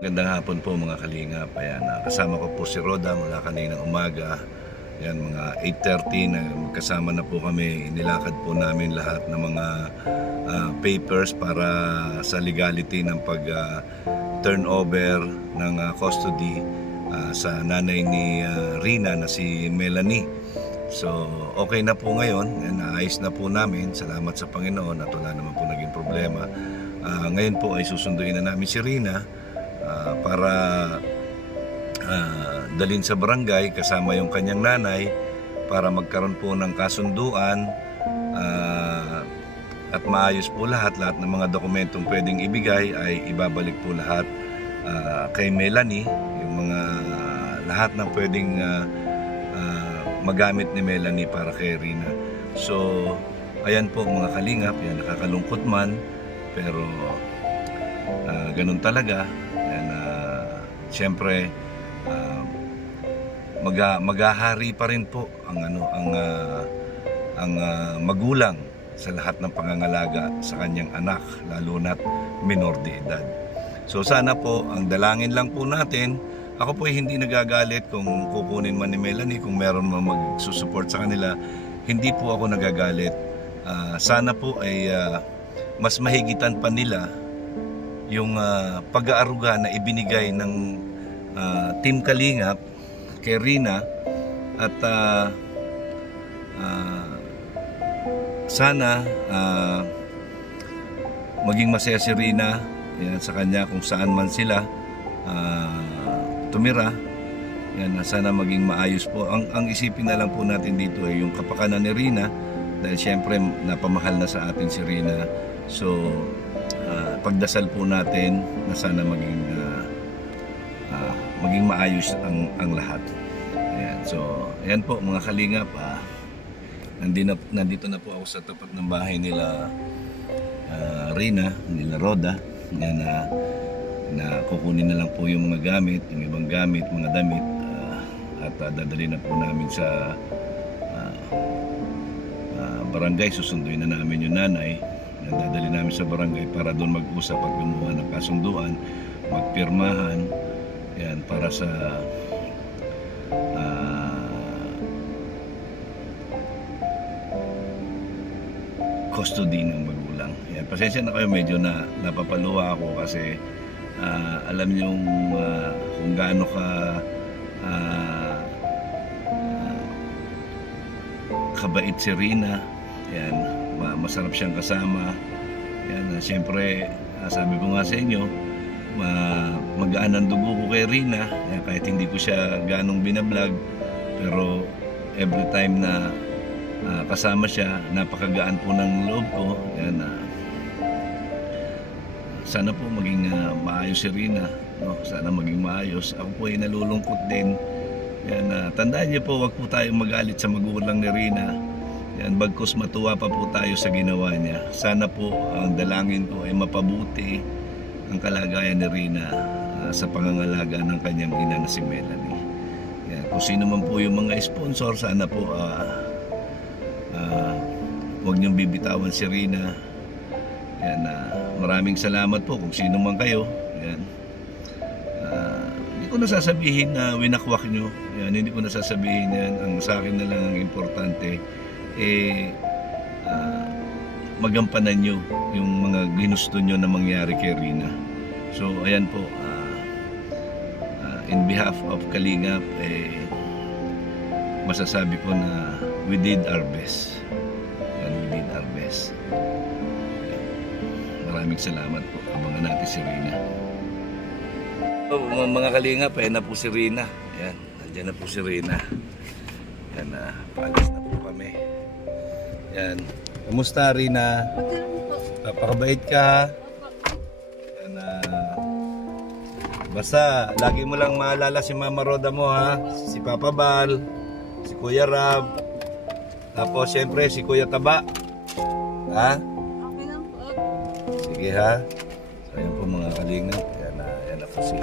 Magandang hapon po mga kalingap. Ayan, kasama ko po si Roda mula kaninang umaga. Ayan, mga 8:30 na magkasama na po kami. Inilakad po namin lahat ng mga papers para sa legality ng pag-turnover ng custody sa nanay ni Rina na si Melanie. So, okay na po ngayon. Naayos na po namin. Salamat sa Panginoon at wala naman po naging problema. Ngayon po ay susunduin na namin si Rina para dalhin sa barangay kasama yung kanyang nanay para magkaroon po ng kasunduan at maayos po lahat ng mga dokumentong pwedeng ibigay ay ibabalik po lahat kay Melanie, yung mga lahat ng pwedeng magamit ni Melanie para kay Rina. So ayan po mga kalingap, yan, nakakalungkot man pero ganun talaga. Siyempre maghahari pa rin po ang magulang sa lahat ng pangangalaga sa kanyang anak, lalo na't minor de edad. So sana po, ang dalangin lang po natin, ako po ay hindi nagagalit kung kukunin man ni Melanie, kung meron man magsusupport sa kanila, hindi po ako nagagalit. Sana po ay mas mahigitan pa nila yung pag-aaruga na ibinigay ng Team Kalingap kay Rina at sana maging masaya si Rina yan, sa kanya kung saan man sila tumira yan, sana maging maayos po. Ang isipin na lang po natin dito ay yung kapakanan ni Rina dahil syempre napamahal na sa atin si Rina. So pagdasal po natin na sana maging maayos ang lahat. Ayan. So, ayan po mga kalingap, nandito na po ako sa tapat ng bahay nila Rina, nila Roda. Ayan, na kukunin na lang po yung mga gamit, yung ibang gamit, mga damit at dadalhin na po namin sa barangay. Susunduin na namin yung nanay. Dadali namin sa barangay para doon mag-usap at gumawa ng kasunduan, magpirmahan yan para sa custody ng magulang. Yan, pasensya na kayo, medyo napapaluwa ako kasi alam niyo kung gaano ka kabait si Rina. Yan, masarap siyang kasama. Yan, siyempre, sabi ko nga sa inyo, magaan ang dugo ko kay Rina. Yan, kahit hindi ko siya ganong binablog, pero every time na kasama siya, napakagaan po ng loob ko. Yan, sana po maging maayos si Rina, no? Sana maging maayos. Ako po ay nalulungkot din. Yan, tandaan niyo po, wag po tayong magalit sa magulang ni Rina. Yan, bagkus matuwa pa po tayo sa ginawa niya. Sana po ang dalangin ko ay mapabuti ang kalagayan ni Rina sa pangangalaga ng kanyang ina na si Melanie. Yan, kung sino man po yung mga sponsor, sana po huwag niyong bibitawan si Rina. Yan, maraming salamat po kung sino man kayo. Yan. Hindi ko nasasabihin na winakwak nyo. Yan, hindi ko nasasabihin yan. Ang sa akin na lang ang importante magampanan nyo yung mga ginusto nyo na mangyari kay Rina. So ayan po, in behalf of Kalingap, masasabi ko na we did our best. And we did our best. Maraming salamat po. Abangan natin si Rina. So, mga Kalingap, ayan na po si Rina. Ayan, nandiyan na po si Rina. Ayan, paalis na po kami. Ayan. Kumusta, Rina? Napakabait ka. Ayan, basta, lagi mo lang maalala si Mama Roda mo, ha? Si Papa Bal, si Kuya Rab, tapos siyempre si Kuya Taba. Ha? Okay lang po. Sige, ha? So, ayan po mga Kalingap. Ayan na po si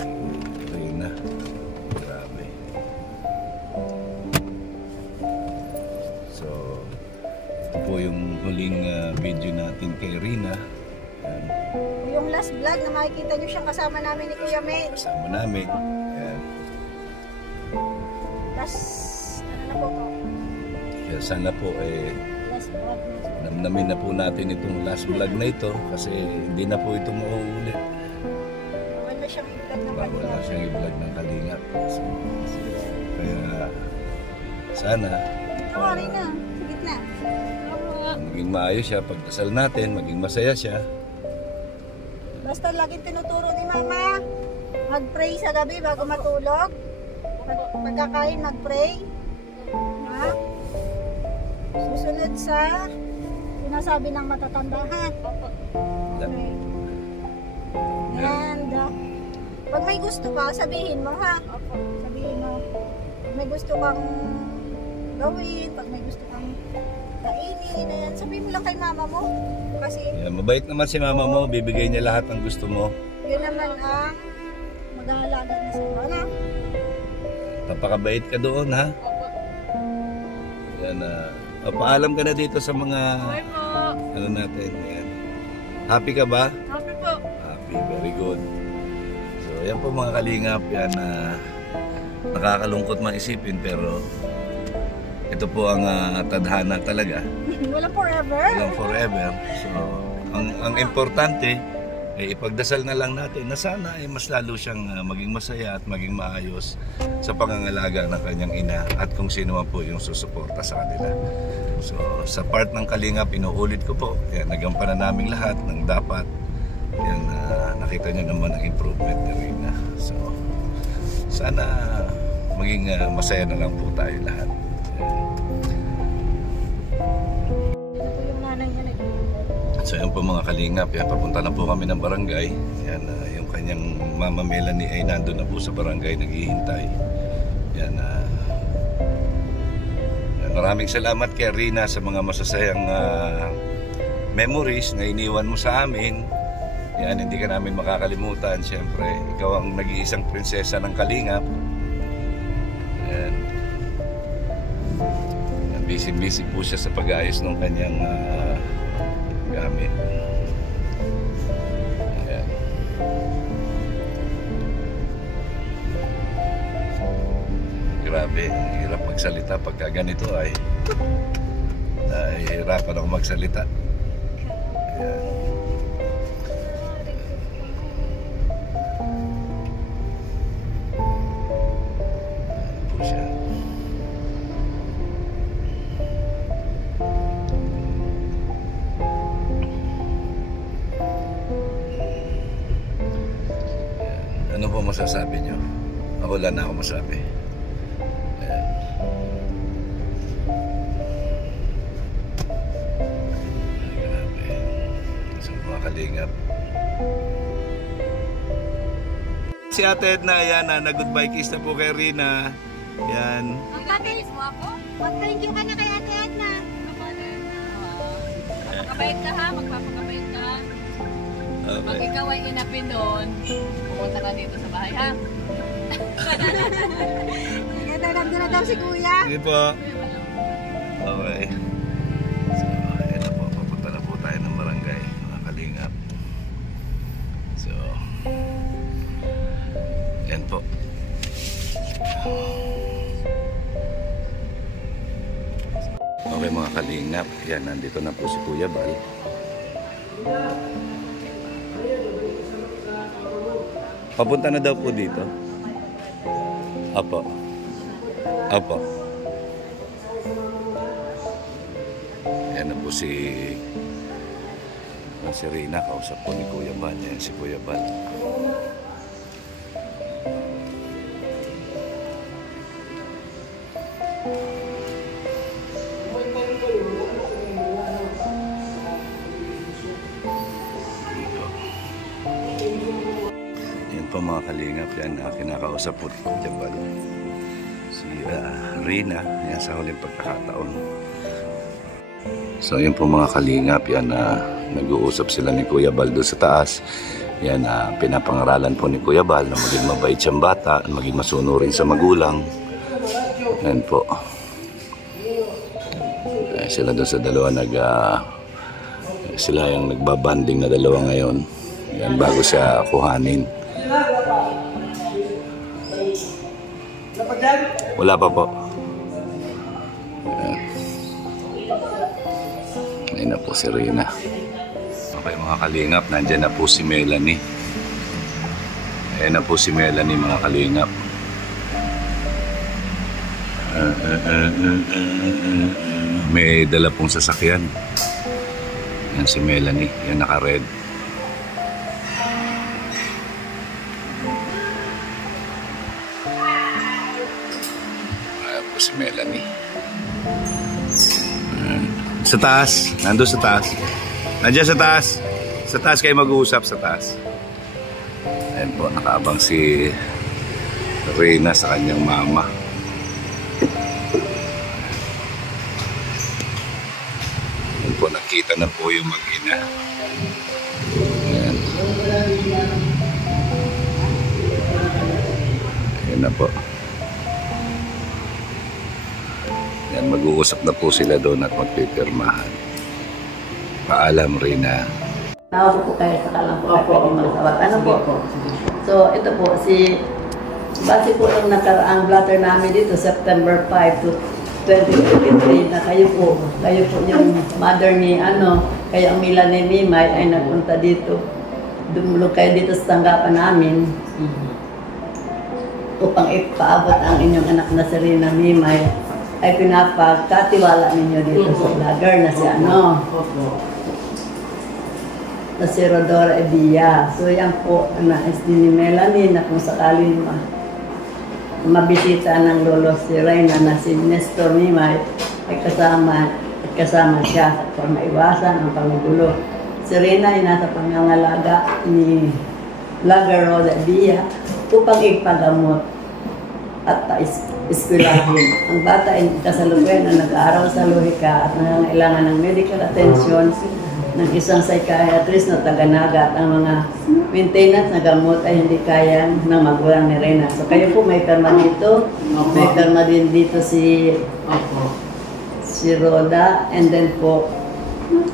Rina. Grabe. So, ito po yung huling video natin kay Rina. Yung last vlog na makikita nyo siyang kasama namin ni Kuya May. Kasama namin. Yan. Last, ano na po to? Kaya sana po Last vlog na. namnamin na po natin itong last vlog na ito kasi hindi na po ito mauulit. Wala siyang vlog ng Bawal na Kalingap. siyang i-vlog ng Kalingap. So, kaya sana Tawari na, sa gitna. maging maayos siya, pagdasal natin, maging masaya siya. Basta laging tinuturo ni Mama, mag-pray sa gabi bago matulog. Pagkakain, mag-pray. Ha? Susunod sa sinasabi ng matatanda, ha? Okay. And, pag may gusto ka, sabihin mo, ha? Sabihin mo. Pag may gusto kang gawin, pag may gusto kang kainin, ayan, sabihin mo lang kay Mama mo. Kasi, Yan, mabait naman si mama mo, bibigay niya lahat ng gusto mo. yun naman ang mag-aalaga na sa ano? Napakabait ka doon, ha? Yan, paalam ka na dito sa mga ano natin. Yan. Happy ka ba? Happy po. Happy, very good. So, yan po mga kalingap, yan nakakalungkot maisipin pero ito po ang tadhana talaga. Walang forever. Walang forever. So, ang importante ay ipagdasal na lang natin na sana ay mas lalo siyang maging masaya at maging maayos sa pangangalaga ng kanyang ina at kung sino man po yung susuporta sa kanila. So, sa part ng Kalingap, inuulit ko po, yan, nagampanan namin lahat ng dapat. Yan, nakita niyo naman ang improvement na rin. So, sana maging masaya na lang po tayo lahat. Ito yung nanay niya na. So yan po mga Kalingap, yan, papunta na po kami ng barangay. Yan, yung kanyang mama Melanie ay nandun na po sa barangay, naghihintay. Yan, maraming salamat kay Rina sa mga masasayang memories na iniwan mo sa amin. Yan, hindi ka namin makakalimutan. Siyempre, ikaw ang nag-iisang prinsesa ng Kalingap. Yan. Busy-busy po siya sa pag-ayos ng kanyang gamit. Ayan. Grabe, ang hirap magsalita pagka ganito ay nahihirapan ako magsalita. Ayan. Ayan po siya. Ano po masasabi nyo? Ako wala na ako masabi. Ayan. Grabe. Sa mga Kalingap. Si Ate Edna, ayan, nag-goodbye kiss na po kay Rina. Yan. Mag-thank you ka na kay Ate Edna. Magpapakabait ka ha, magpapakabait ka. Pag Okay. ikaw ay inapin doon, pumunta ka dito sa bahay ha. Ganda, nandun na daw si Kuya. Sige po. Okay. So, ayan na po. Papunta na po tayo ng barangay, mga Kalingap. So, ayan po. Okay mga Kalingap. Yan, nandito na po si Kuya Bal. Papunta na daw po dito. Apo. Apo. Yan na po si Rina, kausap po ni Kuya Bal. Yan si Kuya Bal. Yan po mga Kalingap. Yan, kinakausap po ni Kuya Bal. Si Rina, yan sa huling pagkakataon. So yun po mga Kalingap, yan nag-uusap sila ni Kuya Bal doon sa taas. Yan, pinapangaralan po ni Kuya Bal na maging mabait siyang bata, maging masunurin sa magulang. Yan po. Sila doon sa dalawa sila yung nagbabanding na dalawa ngayon. Yan, bago siya kuhanin. Wala pa po. Yan. Ayun na po si Rina. Okay mga kalingap, nandyan na po si Melanie. Ayan na po si Melanie mga kalingap. May dala pong sasakyan. Yan si Melanie, yan naka-red. Ayan po si Melanie. Sa taas, nandun sa taas. Nandiyan sa taas. Sa taas kayo mag-uusap, sa taas. Ayan po, nakaabang si Reyna sa kanyang mama. Ayan po, nakita na po yung mag-ina. Ayan. Ayan na po. Ayan, mag-uusap na po sila doon at magpipirmahan. Paalam, Reyna. Tawag po kayo sa kalang po kayo magsawat. Ano po? So, ito po, base po yung nakaraang blatter namin dito, September 5 to 2023, na kayo po yung mother ni kaya ang Mila ni Mimay ay nagpunta dito. Dumulog kayo dito sa tanggapan namin upang ipaabot ang inyong anak na si Rina Mimay ay pinapagkatiwala ninyo dito sa vlogger na si na si Rodora Evia. So yan po, is ni Melanie na kung sakaling mabisita ng lolo si Reyna na si Nestor Mimay ay kasama siya para maiwasan ang panggulo. Si Reyna ay nasa pangangalaga ni vlogger Roda Evia upang ipagamot at eskwelahin. Ang bata ay kasalukuyan na nag-aaral sa Lohika at nangangailangan ng medical attention ng isang psychiatrist na taga-Naga at ang mga maintenance na gamot ay hindi kaya ng magulang ni Reyna. So kayo po may karma dito, may karma din dito si Roda, and then po,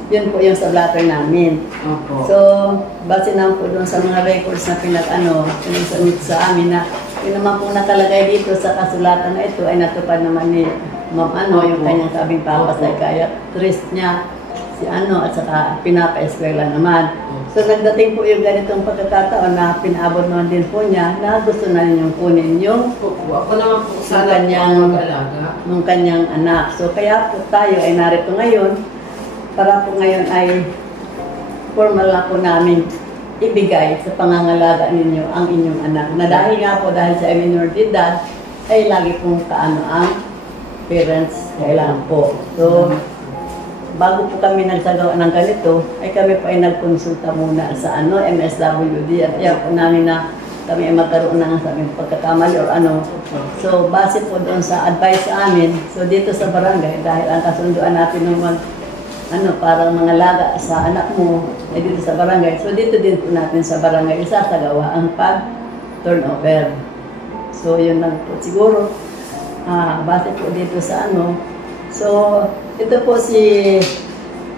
yun po yung sa blatter namin. So, base naman po doon sa mga records na pinag-submit sa amin na yun naman po nakalagay dito sa kasulatan na ito ay natupad naman ni Ma'am yung kanyang sabing papa psychiatrist niya, si at saka pinapa-eskwela naman. So nagdating po yung ganitong pagkakataon na pinaabot naman din po niya na gusto na ninyong kunin yung ako naman po sana nung kanyang anak. So kaya po tayo ay narito ngayon para po ngayon ay formal na po namin ibigay sa pangangalaga ninyo ang inyong anak. Na dahil nga po dahil sa minor de edad ay lagi pong ang parents kailangan po. So bago po kami nagsagawa ng ganito, ay kami po ay nagkonsulta muna sa MSWD at yan po namin na kami ay magkaroon ng sabing pagkakamali or So, base po doon sa advice sa amin, so dito sa barangay, dahil ang kasunduan natin ng parang mga laga sa anak mo, ay dito sa barangay. So, dito din po natin sa barangay, isasagawa ang pag-turnover. So, yun lang po siguro. Base po dito sa So, ito po si,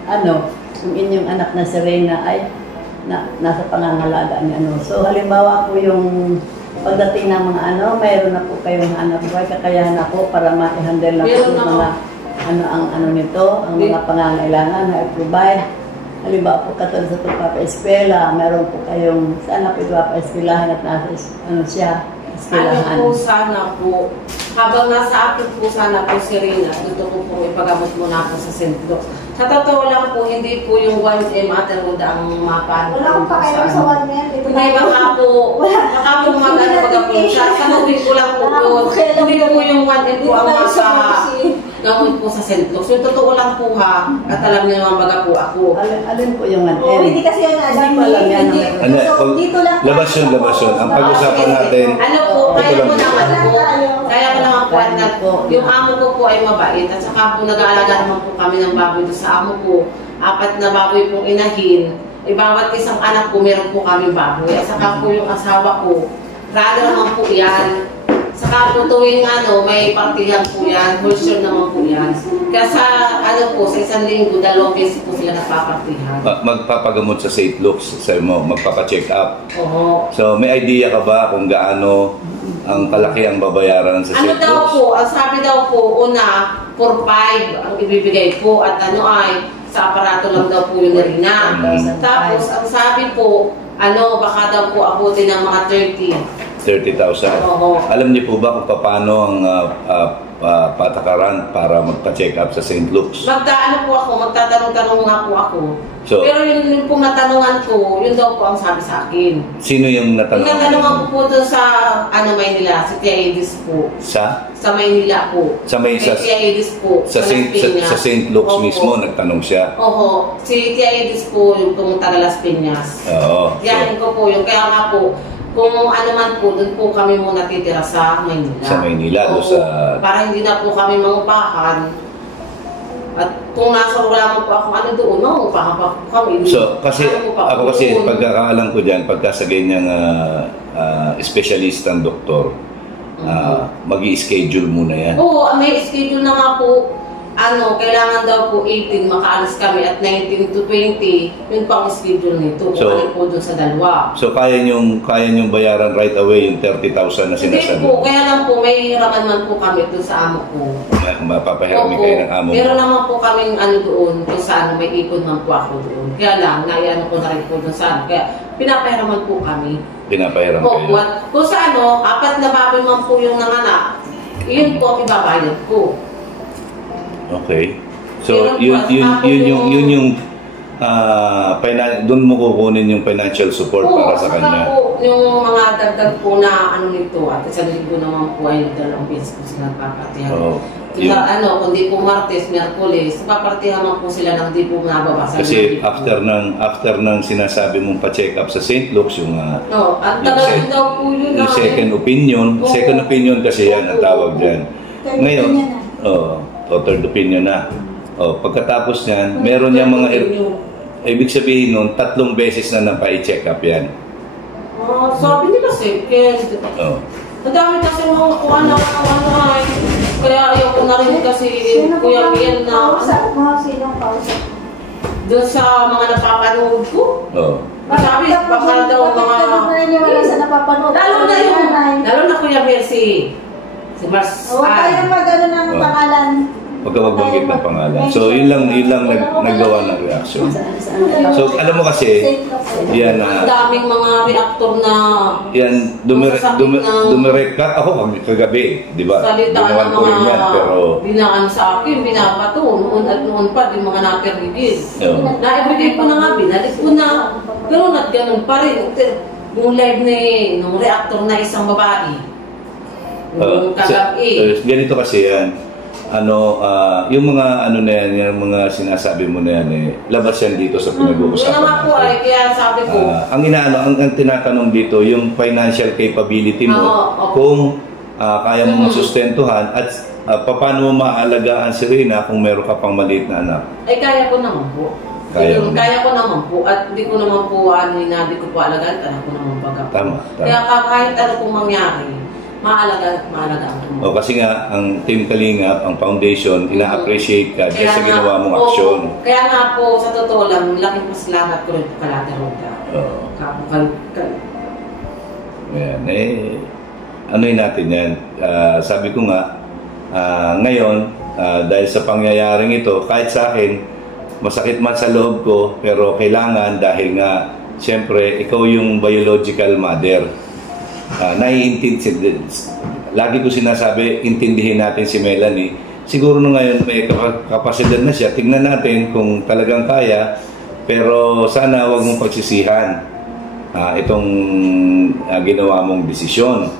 yung inyong anak na si Reyna ay nasa pangangalaga ni So, halimbawa po yung pagdating ng mga mayroon na po kayong hanap buhay, kakayahan ako para ma-handle na po yung mga, ang nito, ang mga pangangailangan na i-provide. Halimbawa po katulad sa pagpapa-eskwela, meron po kayong, saan na po ipapa-eskwelahan at nasa, siya, eskwelahan. Po sana po, habang nasa akin po sana po si Rina, dito po ipagamot muna po sa Sentro. Sa totoo lang po, hindi po yung 1M Ate Roda ang mapano. Wala akong pakialam sa 1M. Hindi, baka po mag-ano po siya. Sa nubig ko lang po yun. Hindi po yung 1M po ang gamot po sa Sentro. So, totoo lang po ha, at alam niyo naman baga po ako. Alin po yung 1M? Hindi kasi yan alam niya. Dito lang. Labas yun. Ang pag-usapan natin. Kaya ko naman po, yung amo ko po ay mabait at saka po nag-aalaga naman po kami ng baboy doon sa amo ko. 4 na baboy pong inahin. Bawat isang anak ko, meron po kami baboy. At saka po yung asawa ko, rado naman po yan. Saka po tuwing may partihan po yan, for sure naman po yan. Kaya sa sa isang linggo, 2 beses po sila nagpapartihan. Magpapagamot sa St. Luke's, sabi mo, magpapacheck up. Oo. So may idea ka ba kung gaano ang kalaki ang babayaran sa St. Luke's? Daw po, ang sabi daw po, una, 4-5 ang ibibigay po at ay sa aparato lang daw po yung Rina. Tapos ang sabi po, baka daw po abutin ng mga 30,000. Alam niyo po ba kung paano ang patakaran para magpa-check up sa St. Luke's? Magtatanong-tanong nga po ako. So, pero yung pong natanungan ko, yun daw po ang sabi sa akin. Sino yung natanungan? Yung natanungan ko po doon sa Maynila, sa Tia Edis po. Sa Maynila po. Sa Tia Edis po. Sa St. Luke's mismo, nagtanong siya? Oo. Si Tia Edis po, yung pumunta na Las Piñas. Oo. Yan ko po yung, kaya nga po, kung man po, doon po kami muna titira sa Maynila. Sa Maynila? Para hindi na po kami mangupahan. At kung nasa wala mo po ako doon, mangupahan pa po kami. So, ako kasi, pagkakaalam ko dyan, pagka sa ganyang specialist ang doktor, mag-i-schedule muna yan. Oo, may schedule na nga po. Kailangan daw po 18, makaalis kami at 19 to 20, yun pa ang schedule nito. Kung po dun sa 2. So, kaya nyong bayaran right away yung 30,000 na sinasabi? Hindi po, kaya lang po, may hiraman man po kami dun sa amo ko. Mapapahiramin kayo ng amo mo? Pero naman po kaming doon, kung saan may ipon man po ako doon. Kaya lang, naiano ko na rin po dun saan. Kaya pinapahiraman po kami. Pinapahiram kayo? Kung sa 4 na baboy man po yung nanganak, yun po ang ibabayad ko. Okay. So, yun yung doon mo kukunin yung financial support para sa kanya. Po, yung mga dagdag po na nito at isang linggo naman po ay 2 beses po sila nagpapartihan. Kundi po Martes, Miyerkules, nagpapartihan man po sila ng di po nababasa. Kasi after ng sinasabi mong pa-check up sa St. Luke's, yung ang tagal daw po yun. Yung second opinion kasi yan ang tawag dyan. Ngayon, o third opinion na. Pagkatapos niyan, meron niyang mga ibig sabihin nun, 3 beses na napa-check up yan. Sabi nila second. Madami kasi mga kuha na ay. Kaya ayaw ko na rin kasi Kuya Miel na Sinong kausap? doon sa mga napapanood ko. Sabi, baka daw mga sa napapanood. Lalo na Kuya Miel si Mars. Huwag tayo ng pangalan. Huwag ka magbanggit ng pangalan. So, yun lang naggawa ng reaction. So, alam mo kasi, yan ang daming mga reactor na yan, dumirect ka. Ako, kagabi, di ba? Salitaan ng mga binaan sa akin, binabato, noon at noon pa, yung mga naperigid. Naibigay ko na nga, binalik ko na. Pero ganun pa rin. Yung live nung reactor na isang babae. Ganito kasi yan. Yung mga na yan, yung mga sinasabi mo na yan, labas yan dito sa pinag-uusapan. Yun naman po kaya sabi ko. Ang tinatanong dito, yung financial capability mo, kung kaya mo masustentuhan, at paano mo maalagaan si Rina kung meron ka pang maliit na anak? Kaya ko naman po. Kaya ko naman po. At di ko naman po, di ko po alagaan, kaya ko naman baga po. Tama. Kaya kahit pong mangyari, maalagaan ko. Kasi nga, ang Team Kalingap, ang foundation, ina-appreciate ka dahil sa ginawa mong aksyon. Kaya nga po, sa totoo lang, laking pasalamat ko rin po kalata Roda. Yan, natin yan. Sabi ko nga, ngayon, dahil sa pangyayaring ito, kahit sa akin, masakit man sa loob ko, pero kailangan dahil nga, siyempre, ikaw yung biological mother. Lagi ko sinasabi, intindihin natin si Melanie. Siguro na ngayon may kapasidad na siya. Tingnan natin kung talagang kaya. Pero sana wag mong pagsisihan itong ginawa mong desisyon.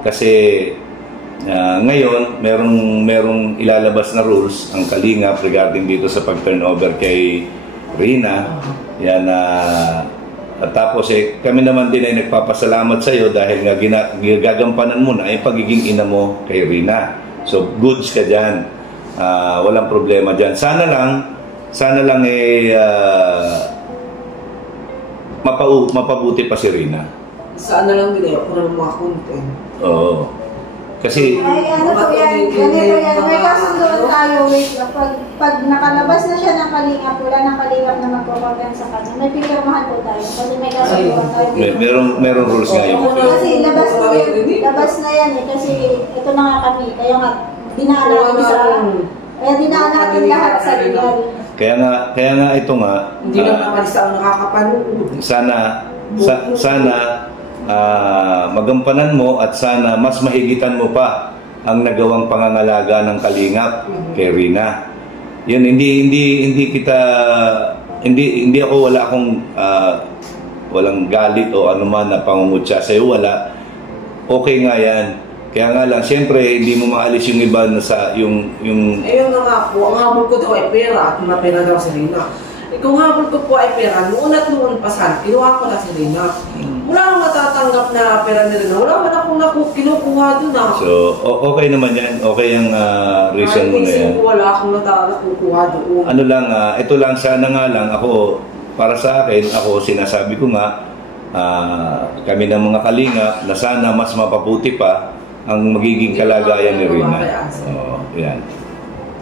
Kasi ngayon, merong ilalabas na rules ang Kalingap regarding dito sa pag-turnover kay Rina. Yan at tapos kami naman din ay nagpapasalamat sa iyo dahil nga gagampanan mo na yung pagiging ina mo kay Rina. So goods ka dyan. Walang problema dyan. Sana lang mapabuti pa si Rina. Sana lang din ako ng mga content. Oo. Kasi Ay, ano po yan, ganito yan. May kasunduan tayo, wait lang. Pag nakalabas na siya ng kalingap, wala ng kalingap na magpapagan sa kanya, may pinirmahan po tayo. Kasi may kasunduan tayo. merong rules nga yun. Kasi labas po yan, labas na yan eh. Kasi ito na nga kami. Kaya nga, dinaan natin sa... Kaya dinaan natin lahat sa legal. Kaya nga ito nga, Hindi lang naman sa nakakapanood. sana magampanan mo at sana mas mahigitan mo pa ang nagawang pangangalaga ng kalingap kay Rina. Yun, hindi ako, walang galit o anuman na pangungutya sa'yo, wala. Okay nga yan. Kaya nga lang, siyempre, hindi mo maalis yung iba na sa yung... Ayun na nga po, ang habol ko daw ay pera at mapera daw si Rina. Kung habol ko po ay pera, noon at noon pa saan, kinuha ko na si Rina. Wala akong matatanggap na pera ni Rina. Wala akong kinukuha doon na. So, okay naman yan. Okay yung reason mo na yan. Wala akong nakukuha doon. Ano lang, ito lang, sana nga lang, ako, para sa akin, ako sinasabi ko nga, kami ng mga kalingap, na sana mas mapaputi pa ang magiging kalagayan ni Rina. Yan.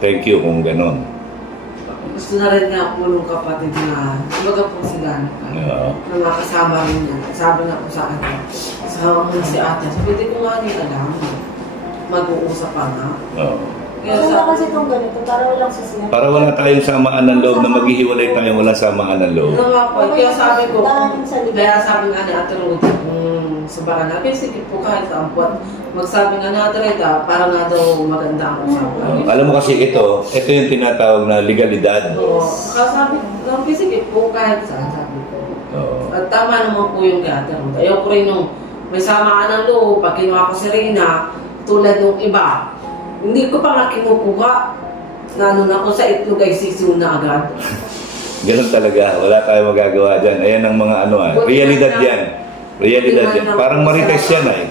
Thank you kung ganon. Gusto na rin nga po nung kapatid na baga po sila na makasama rin niya. Sabi nga po sa akin, kasama mo si ate. Sabi, di ko nga niya alam. Mag-uusap pa nga. Kasi kasi itong ganito, para walang sisiyan. Para wala tayong samaan ng loob na maghihiwalay tayo, walang samaan ng loob. Ano nga po, kaya sabi ko, kaya sabi nga ni Ate Rudy, sa barangay, sige po kahit ang buwan, magsabi nga na Ate Rita, para nga daw maganda ang usapan. Alam mo kasi ito yung tinatawag na legalidad. Sabi ko, sige po kahit saan, sabi ko. At tama naman po yung kay Ate Rudy. Ayoko rin nung may samaan ng loob, pag kinuha ko si Rina, tulad ng iba, hindi ko pa nga kinukuha. Nanon ako sa itlog ay sisiw na agad. Ganun talaga. Wala tayong magagawa dyan. Ayan ang mga realidad yan. Realidad yan. Parang marites yan ay.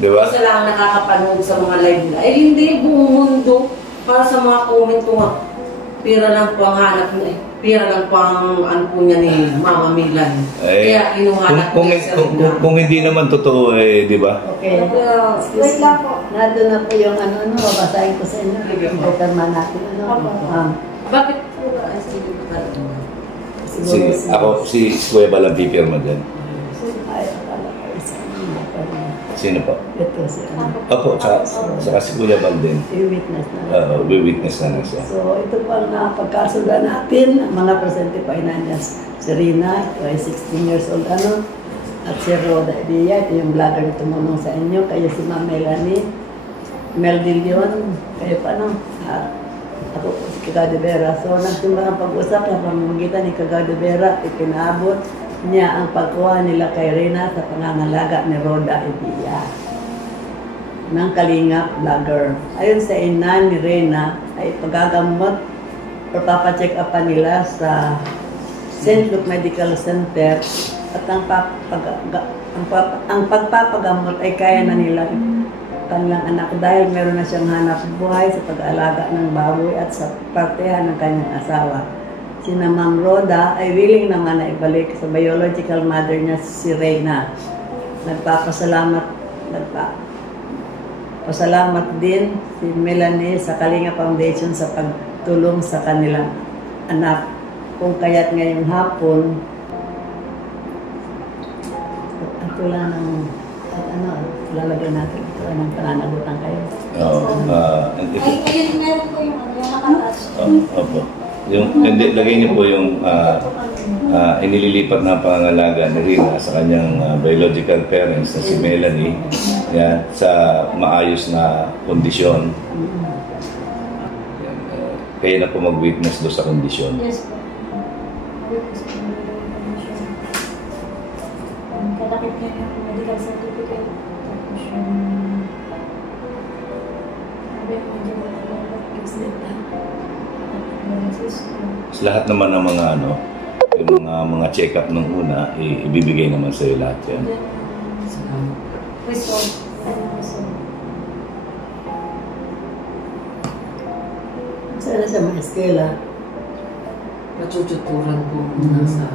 Di ba? Isa lang nakakapanood sa mga live nila. Eh hindi, buong mundo. Para sa mga comment ko nga, pira lang po ang hanap niya. Pira lang po ang ano po niya ni Mama Milan. Kaya inuhanap niya sa Rina. Kung hindi naman totoo di ba? Okay. Wait lang po. Nandun na po yung babasahin ko sa inyo. Yung determine natin. Bakit po ba? Sige po tayo. Sige, ako si Kuya Balang pipirma dyan. Ay, akala ko isa. Sino po? Ito si Opo, saka si Kuya Bal din. I-witness na. We-witness na lang siya. So, ito pa na pagkasuda natin. Ang mga presente pa inanya si Rina, ito ay 16 years old at si Roda Edia, ito yung vlogger na tumulong sa inyo. Kayo si Ma'am Melanie, Mel Dilion, kayo pa ako po si Cagado Vera. So, nagsimba ang pag-usap na pamamagitan ni Cagado Vera, ipinaabot niya ang pagkuha nila kay Rina sa pangangalaga ni Roda Edia ng Kalingap vlogger. Ayon sa ina ni Rina, ay pagagamot o papacheck up pa nila sa St. Luke Medical Center at ang pagpapagamot ay kaya na nila kanilang anak dahil meron na siyang hanap buhay sa pag-aalaga ng baboy at sa partehan ng kanyang asawa. Sina Ma'am Roda ay willing naman na ibalik sa biological mother niya si Reyna. Nagpapasalamat din si Melanie sa Kalinga Foundation sa pagtulong sa kanilang anak. Kung kaya't ngayong hapon, ito lang lalagyan natin ito ng pananagutan kayo. Ayun, meron po yung nakataas. Opo. Lagay niyo po yung inililipat na pangangalaga ni Rina sa kanyang biological parents na si Melanie yan, sa maayos na kondisyon. Yan, kaya na po mag-witness doon sa kondisyon. Yes po. Kalakit niya yung medical certificate. Tapos yung... Lahat naman ng mga yung mga check-up nung una, ibibigay naman sa iyo lahat yan. Sana sa mga eskela. Matututuran po muna sa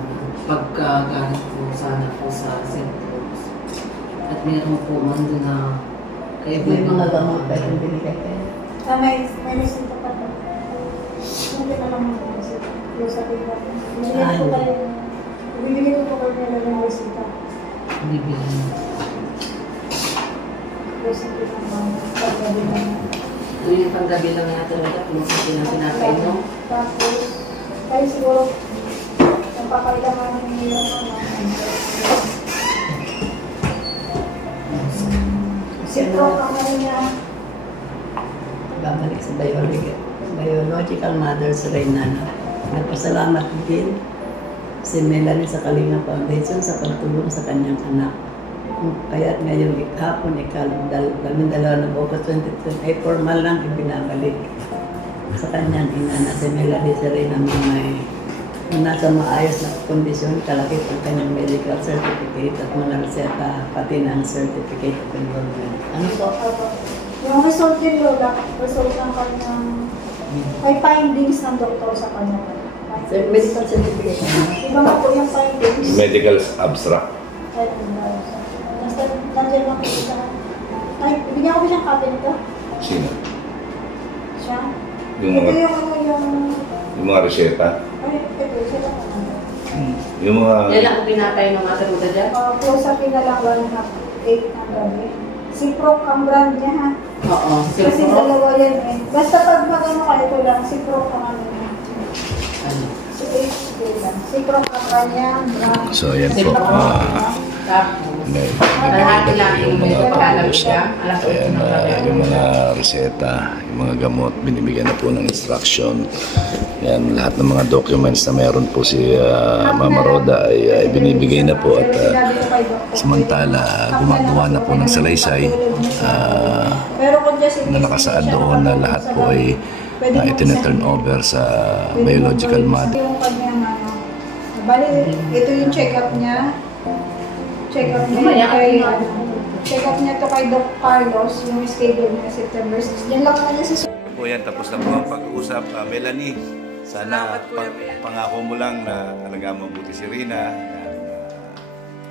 pagkagalit po sana po sa St. Louis. At meron po man doon na May mga gamot pa yung binigay kayo. May resita pa po. Hindi na lang mga resita. Yung sabi ko, bibili ko po kayo ng resita. Bibili. Yung sabi ko naman, paggabi lang. Yung panggabi lang natin ulit, kung sa pinapakain mo. Tapos, kayo siguro, napakailangan ng ilang sipro ka na niya. Babalik sa biological mother sa Reynana. Nagpasalamat din si Melanie sa Kalinga Foundation sa pagtulong sa kanyang anak. Kaya ngayon hapon kaming dalawa ng August 2028, formal lang ibinabalik sa kanyang ina na si Melanie Serena may nasa maayos na kondisyon, kalakit ang kanyang medical certificate at mga reseta, pati ng certificate of enrollment. Ano po? Yung result din, Lola, result ng kanyang, may findings ng doktor sa kanya. Medical certificate. Iba nga po yung findings. Medical abstract. Nandiyan lang po siya. Ay, bigyan ko ba siyang copy nito? Sino? Siya? Yung Ito mga, yung mga reseta. Ay, ito, siya lang. Yung mga... Yan lang ang pinatay ng mga taruda dyan. Close up na lang, 1.5, 8 ang gabi. Si Proc ang brand niya, ha? Oo. Kasi dalawa yan eh. Basta pag magano kayo ito lang, si Proc ang ano niya. Si HP lang. Si Proc ang kanyang brand. So, yan po. May yung mga pag-uusap. Ayan, yung mga reseta, yung mga gamot, binibigyan na po ng instruction. Yan, lahat ng mga documents na meron po si Mama Roda ay binibigay na po at samantala gumagawa na po ng salaysay na nakasaad doon na lahat po ay itineturn over sa biological mother. Yung kanyang ano, bali, ito yung check-up niya. Check-up niya to kay Doc Carlos, yung schedule niya September 6. Yan lang naman niya sa Po yan, tapos na po ang pag-uusap. Melanie, sana pangako mo lang na talaga mabuti si Rina.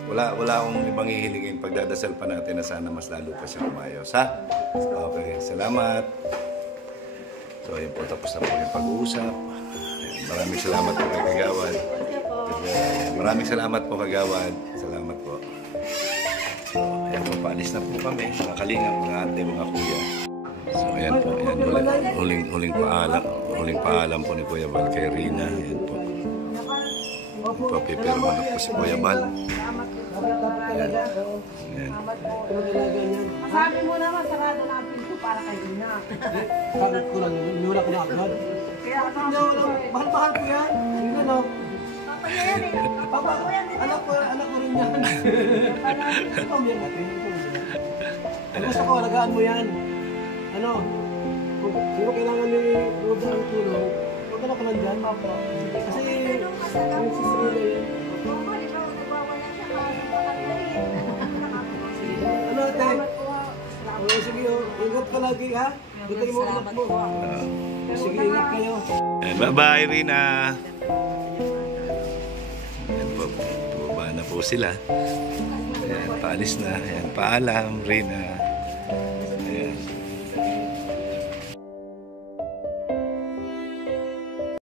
Wala akong ibang hihilingin. Pagdadasal pa natin na sana mas lalo pa siya umayos, ha? Okay, salamat. So, ayun po, tapos na po yung pag-uusap. Maraming salamat po kay Kagawad. Maraming salamat po, Kagawad. Salamat po. So, ayan po, paalis na po kami. Mga kalingap, mga ate, mga kuya. So, ayan po. Ayan, huling paalam po ni Kuya Bal kay Rina. Ayan po. Papipirma na po si Kuya Bal. Ayan. Ayan. Sabi mo naman, sarado na ang pinto para kay Rina. Bakit ko lang yun? Inura ko na agad. Kaya Hindi, mahal-mahal ko yan. Yung ano? Papa, anak ko rin yan. Ikaw yan natin. Gusto ko, alagaan mo yan. Ano? Kung sino kailangan ni Roda ang tulong, huwag ka lang dyan. Kasi, yung sister na yan. Ano, ate? Sige, ingat ka lagi, ha? Butay mo anak mo. Sige, ingat kayo. Bye-bye, Rina. Ayan po, bumaba na po sila. Ayan, paalis na. Ayan, paalam, Rina.